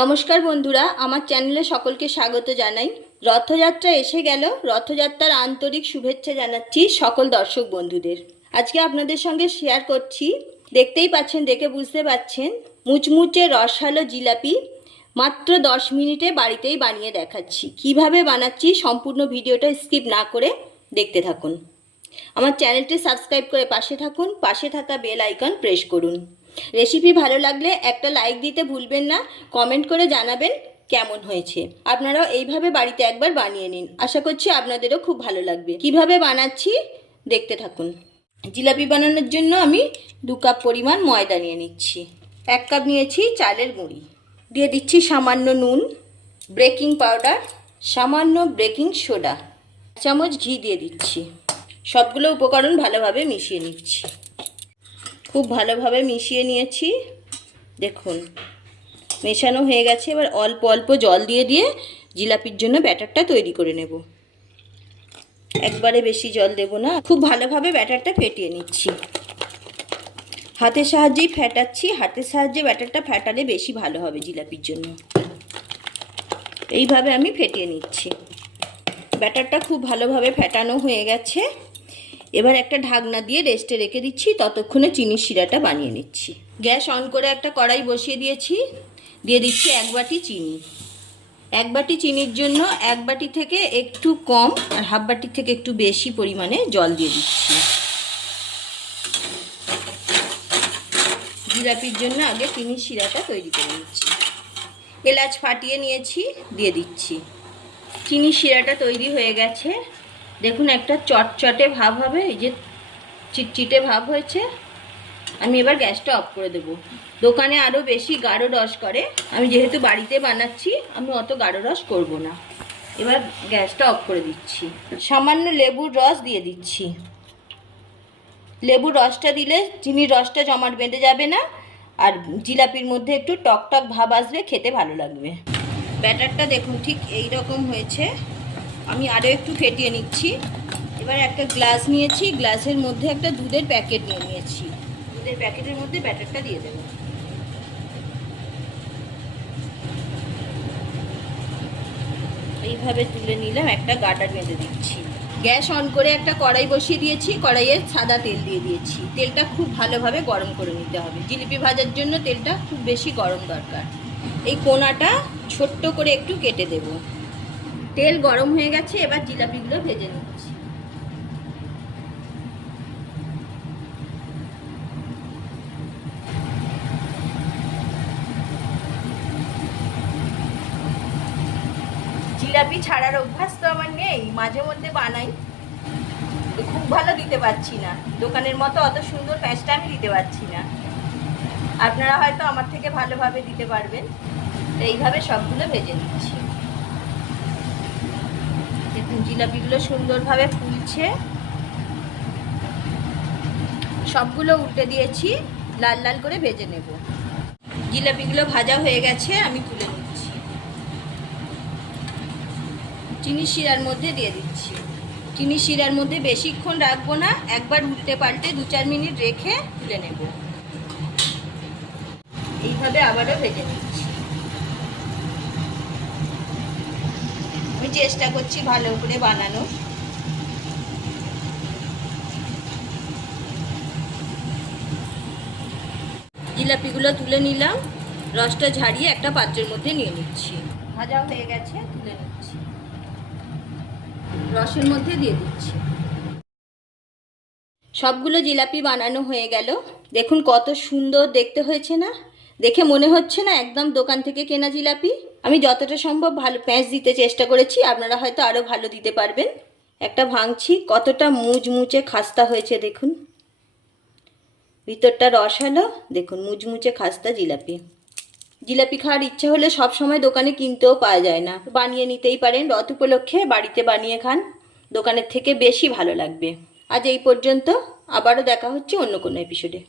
নমস্কার বন্ধুরা, আমার চ্যানেলে সকলকে স্বাগত জানাই। রথযাত্রা এসে গেল। রথযাত্রার আন্তরিক শুভেচ্ছা জানাচ্ছি সকল দর্শক বন্ধুদের। আজকে আপনাদের সঙ্গে শেয়ার করছি, দেখতেই পাচ্ছেন, দেখে বুঝতে পাচ্ছেন, মুচমুচে রসালো জিলাপি মাত্র 10 মিনিটে বাড়িতেই বানিয়ে দেখাচ্ছি। কিভাবে বানাচ্ছি সম্পূর্ণ ভিডিওটা স্কিপ না করে দেখতে থাকুন। আমার চ্যানেলটি সাবস্ক্রাইব করে পাশে থাকুন, পাশে থাকা বেল আইকন প্রেস করুন। রেসিপি ভালো লাগলে একটা লাইক দিতে ভুলবেন না, কমেন্ট করে জানাবেন কেমন হয়েছে। আপনারাও এইভাবে বাড়িতে একবার বানিয়ে নিন, আশা করছি আপনাদেরও খুব ভালো লাগবে। কিভাবে বানাচ্ছি দেখতে থাকুন। জিলাপি বানানোর জন্য আমি 2 কাপ পরিমাণ ময়দা নিয়ে নিচ্ছি। 1 কাপ নিয়েছি চালের গুঁড়ি, দিয়ে দিচ্ছি সামান্য নুন, বেকিং পাউডার, সামান্য বেকিং সোডা, 1 চামচ ঘি দিয়ে দিচ্ছি। সবগুলো উপকরণ ভালোভাবে মিশিয়ে নিচ্ছি। খুব ভালোভাবে মিশিয়ে নিয়েছি, দেখুন মেশানো হয়ে গেছে। এবার অল্প অল্প জল দিয়ে দিয়ে জিলাপির জন্য ব্যাটারটা তৈরি করে নেব। একবারে বেশি জল দেব না। খুব ভালোভাবে ব্যাটারটা ফেটিয়ে নিচ্ছি। হাতের সাহায্যেই ফেটাচ্ছি। হাতের সাহায্যে ব্যাটারটা ফেটালে বেশি ভালো হবে জিলাপির জন্য। এইভাবে আমি ফেটিয়ে নিচ্ছি। ব্যাটারটা খুব ভালোভাবে ফেটানো হয়ে গেছে। এবার একটা ঢাকনা দিয়ে রেস্টে রেখে দিচ্ছি, ততক্ষণে চিনির শিরাটা বানিয়ে নিচ্ছি। গ্যাস অন করে একটা কড়াই বসিয়ে দিয়েছি, দিয়ে দিচ্ছি 1 বাটি চিনি। 1 বাটি চিনির জন্য 1 বাটি থেকে একটু কম আর হাফ বাটির থেকে একটু বেশি পরিমাণে জল দিয়ে দিচ্ছি। জিলাপির জন্য আগে চিনির শিরাটা তৈরি করে নিচ্ছি। এলাচ ফাটিয়ে নিয়েছি, দিয়ে দিচ্ছি। চিনির শিরাটা তৈরি হয়ে গেছে, দেখুন একটা চটচটে ভাব হবে, এই যে চিটচিটে ভাব হয়েছে। আমি এবার গ্যাসটা অফ করে দেব। দোকানে আরও বেশি গাঢ় রস করে, আমি যেহেতু বাড়িতে বানাচ্ছি আমি অত গাঢ় রস করব না। এবার গ্যাসটা অফ করে দিচ্ছি। সামান্য লেবুর রস দিয়ে দিচ্ছি। লেবুর রসটা দিলে চিনির রসটা জমাট বেঁধে যাবে না, আর জিলাপির মধ্যে একটু টকটক ভাব আসবে, খেতে ভালো লাগবে। ব্যাটারটা দেখুন ঠিক এই রকম হয়েছে। আমি আরও একটু ফেটিয়ে নিচ্ছি। এবার একটা গ্লাস নিয়েছি, গ্লাসের মধ্যে একটা দুধের প্যাকেট নিয়ে নিয়েছি। দুধের প্যাকেটের মধ্যে ব্যাটারটা দিয়ে দেব। এইভাবে তুলে নিলাম, একটা গার্ডার বেঁধে দিচ্ছি। গ্যাস অন করে একটা কড়াই বসিয়ে দিয়েছি। কড়াইয়ে সাদা তেল দিয়ে দিয়েছি। তেলটা খুব ভালোভাবে গরম করে নিতে হবে। জিলিপি ভাজার জন্য তেলটা খুব বেশি গরম দরকার। এই কোনাটা ছোট্ট করে একটু কেটে দেব। তেল গরম হয়ে গেছে, এবার জিলাপিগুলো ভেজে নিচ্ছি। জিলাপি ছাড়ার অভ্যাস তো আমার নেই, মাঝে মধ্যে বানাই। খুব ভালো দিতে পারছি না, দোকানের মতো অত সুন্দর প্যাঁচটা আমি দিতে পারছি না। আপনারা হয়তো আমার থেকে ভালোভাবে দিতে পারবেন। এইভাবে সবগুলো ভেজে নিচ্ছি। দেখুন জিলাপিগুলো সুন্দরভাবে ফুলছে। সবগুলো উল্টে দিয়েছি, লাল লাল করে ভেজে নেব। জিলাপিগুলো ভাজা হয়ে গেছে, আমি তুলে নিচ্ছি। চিনি শিরার মধ্যে দিয়ে দিচ্ছি। চিনি শিরার মধ্যে বেশিক্ষণ রাখবো না, একবার উল্টে পাল্টে 2-4 মিনিট রেখে তুলে নেব। এইভাবে আবারও ভেজে নিচ্ছি। আমি চেষ্টা করছি ভালো করে বানানো। জিলাপিগুলো তুলে নিলাম, রসটা ঝাড়িয়ে একটা পাত্রের মধ্যে নিয়ে নিচ্ছি। ভাজা হয়ে গেছে, তুলে নিচ্ছি। রসের মধ্যে দিয়ে দিচ্ছি। সবগুলো জিলাপি বানানো হয়ে গেল। দেখুন কত সুন্দর দেখতে হয়েছে না? দেখে মনে হচ্ছে না একদম দোকান থেকে কেনা জিলাপি? আমি যতটা সম্ভব ভালো প্যাঁচ দিতে চেষ্টা করেছি, আপনারা হয়তো আরও ভালো দিতে পারবেন। একটা ভাঙছি, কতটা মুচমুচে খাস্তা হয়েছে দেখুন। ভিতরটা রসালো, দেখুন মুচমুচে খাস্তা জিলাপি। জিলাপি খাওয়ার ইচ্ছা হলে সব সময় দোকানে কিনতেও পাওয়া যায় না, বানিয়ে নিতেই পারেন। রথ উপলক্ষে বাড়িতে বানিয়ে খান, দোকানের থেকে বেশি ভালো লাগবে। আজ এই পর্যন্ত, আবারও দেখা হচ্ছে অন্য কোনো এপিসোডে।